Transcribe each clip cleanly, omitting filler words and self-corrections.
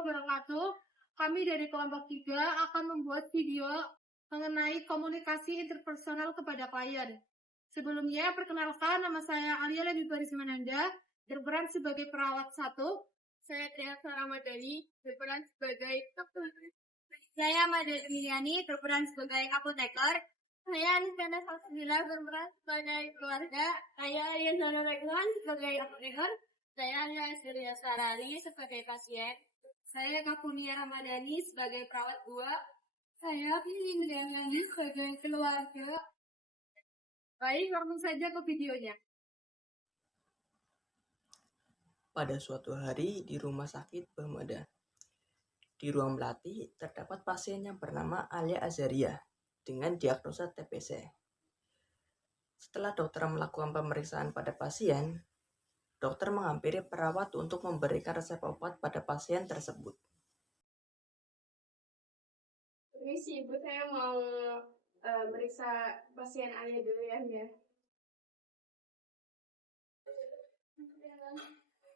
wabarakatuh. Kami dari kelompok 3 akan membuat video mengenai komunikasi interpersonal kepada klien. Sebelumnya, perkenalkan, nama saya Alia Lebibari Simananda, berperan sebagai perawat 1. Saya Triasa Ramadhani, berperan sebagai Saya Madani, berperan sebagai apoteker. Saya Anisana Salsabila, berperan sebagai keluarga. Saya Yasana Rekman sebagai apoteker. Saya Yasria Sarari sebagai pasien. Saya Kapunia Ramadhani sebagai perawat 2. Saya Indriani sebagai keluarga. Baik, langsung saja ke videonya. Pada suatu hari di rumah sakit Bamada, di ruang melatih terdapat pasien yang bernama Alia Azaria dengan diagnosa TBC. Setelah dokter melakukan pemeriksaan pada pasien, dokter menghampiri perawat untuk memberikan resep obat pada pasien tersebut. Permisi, Ibu, saya mau meriksa pasien Alia dulu ya.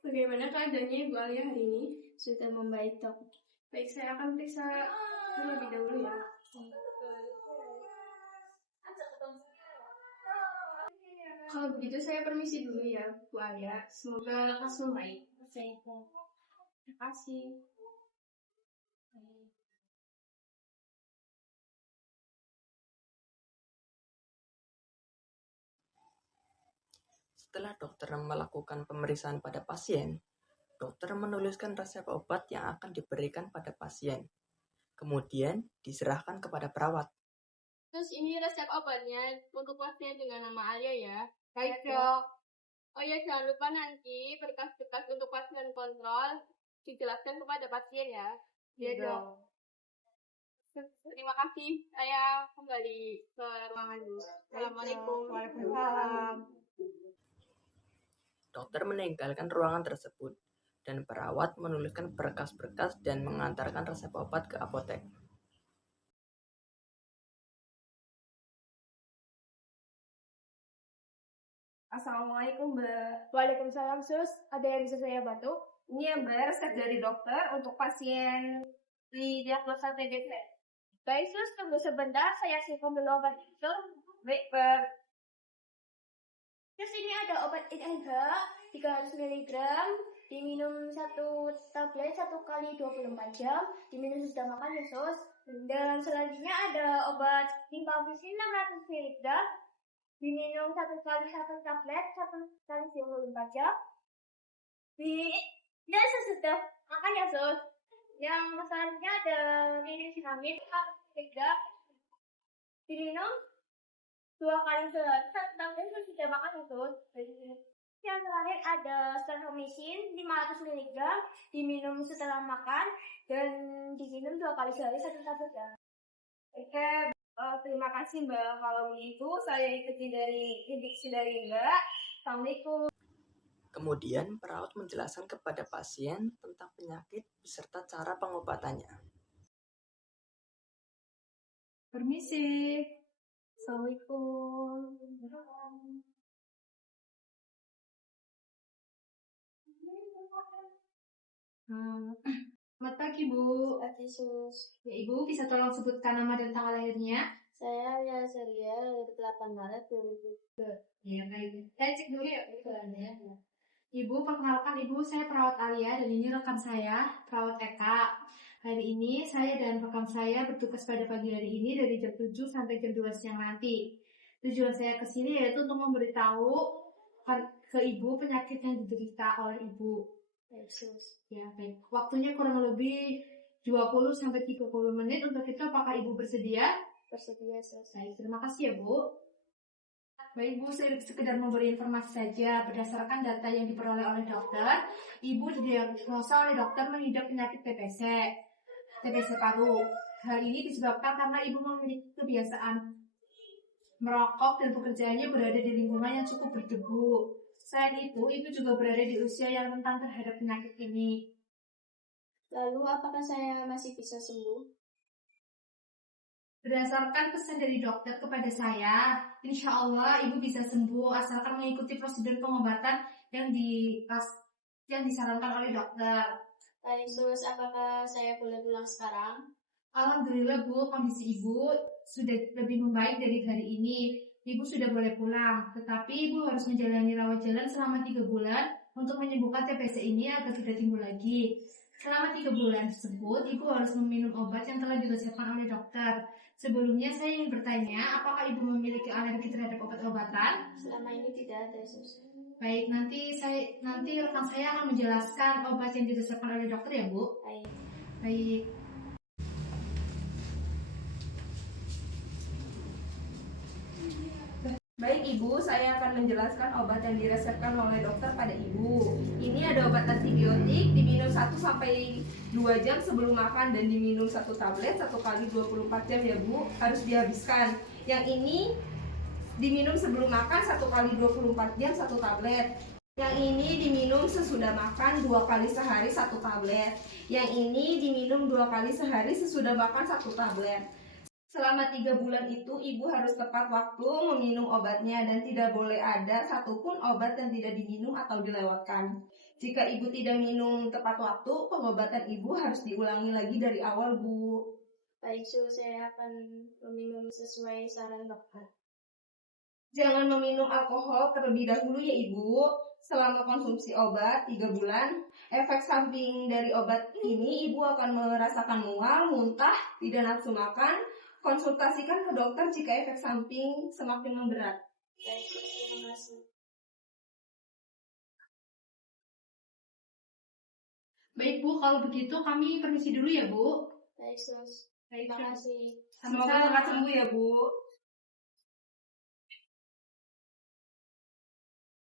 Bagaimana keadaannya Ibu Alia hari ini? Sudah membaik, Dok. Baik, saya akan periksa terlebih dahulu ya. Kalau begitu saya permisi dulu ya, Bu Alia. Semoga lekas membaik. Terima Terima kasih. Setelah dokter melakukan pemeriksaan pada pasien, dokter menuliskan resep obat yang akan diberikan pada pasien. Kemudian diserahkan kepada perawat. Terus ini resep obatnya untuk pasien dengan nama Alia ya. Baik, Dok. Oh ya, jangan lupa nanti berkas-berkas untuk pasien kontrol dijelaskan kepada pasien ya. Iya, Dok. Terima kasih. Saya kembali ke ruangan dulu. Assalamualaikum. Waalaikumsalam. Dokter meninggalkan ruangan tersebut dan perawat menuliskan berkas-berkas dan mengantarkan resep obat ke apotek. Assalamualaikum, Mbak. Waalaikumsalam, Sus. Ada yang bisa saya bantu? Ini ya, Mbak, resep dari dokter untuk pasien di diagnosa TBC. Baik, Sus. Tunggu sebentar. Saya simpan dulu obat itu. Baik, Mbak. Terus ini ada obat inhaler 300 mg, diminum 1 tablet 1 kali 24 jam, diminum sesudah makan ya, Sus. Dan selanjutnya ada obat rifampicin 600 mg, diminum 1 kali 1 tablet 1 kali 24 jam. Dan sesudah makan ya, Sus. Yang selanjutnya ada vitamin A3, diminum 2 kali sehari 1 tablet sesudah makan ya, Sus. Yang terakhir ada streptomycin 500 mg, diminum setelah makan dan diminum 2 kali sehari 1 tablet ya. Oke, terima kasih, Mbak. Kalau begitu, saya ikuti dari instruksi dari Mbak. Assalamualaikum. Kemudian perawat menjelaskan kepada pasien tentang penyakit beserta cara pengobatannya. Permisi. Assalamualaikum. Selamat pagi, Bu. Pagi, Sus. Ya, Ibu bisa tolong sebutkan nama dan tanggal lahirnya? Saya Yaseria, lahir 8 Maret 2002. Ya, baik. Saya cek dulu ya, Bu. Ibu, perkenalkan Ibu, saya perawat Alia dan ini rekan saya, perawat Eka. Hari ini saya dan rekan saya bertugas pada pagi hari ini dari jam 7 sampai jam 2 siang nanti. Tujuan saya ke sini yaitu untuk memberitahu ke Ibu penyakit yang diderita oleh Ibu. Baik, Sus. Ya, baik. Waktunya kurang lebih 20 sampai 30 menit. Untuk itu apakah Ibu bersedia? Bersedia, Sus. Baik, terima kasih ya, Bu. Baik, Bu, saya sekedar memberi informasi saja. Berdasarkan data yang diperoleh oleh dokter, Ibu didiagnosa oleh dokter mengidap penyakit TBC paru. Hal ini disebabkan karena Ibu memiliki kebiasaan merokok dan pekerjaannya berada di lingkungan yang cukup berdebu. Selain itu, Ibu juga berada di usia yang rentan terhadap penyakit ini. Lalu, apakah saya masih bisa sembuh? Berdasarkan pesan dari dokter kepada saya, insya Allah Ibu bisa sembuh asalkan mengikuti prosedur pengobatan yang disarankan oleh dokter. Baik, Sus, apakah saya boleh pulang sekarang? Alhamdulillah Bu, kondisi Ibu sudah lebih membaik dari hari ini. Ibu sudah boleh pulang, tetapi Ibu harus menjalani rawat jalan selama 3 bulan untuk menyembuhkan TBC ini agar tidak timbul lagi. Selama 3 bulan tersebut, Ibu harus meminum obat yang telah diresepkan oleh dokter. Sebelumnya saya ingin bertanya, apakah Ibu memiliki alergi terhadap obat-obatan? Selama ini tidak ada, Sus. Baik, nanti rekan saya akan menjelaskan obat yang diresepkan oleh dokter ya, Bu. Baik. Baik. Baik Ibu, saya akan menjelaskan obat yang diresepkan oleh dokter pada Ibu. Ini ada obat antibiotik, diminum 1 sampai 2 jam sebelum makan dan diminum 1 tablet 1 kali 24 jam ya Bu, harus dihabiskan. Yang ini diminum sebelum makan 1 kali 24 jam 1 tablet. Yang ini diminum sesudah makan 2 kali sehari 1 tablet. Yang ini diminum 2 kali sehari sesudah makan 1 tablet. Selama 3 bulan itu, Ibu harus tepat waktu meminum obatnya dan tidak boleh ada satupun obat yang tidak diminum atau dilewatkan. Jika Ibu tidak minum tepat waktu, pengobatan Ibu harus diulangi lagi dari awal, Bu. Baik, Sus, saya akan meminum sesuai saran dokter. Jangan meminum alkohol terlebih dahulu ya Ibu. Selama konsumsi obat 3 bulan, efek samping dari obat ini Ibu akan merasakan mual, muntah, tidak nafsu makan. Konsultasikan ke dokter jika efek samping semakin memberat. Baik, terima kasih. Baik Bu, kalau begitu kami permisi dulu ya Bu. Baik, Sus. Baik, Terima kasih. Semoga cepat sembuh ya Bu.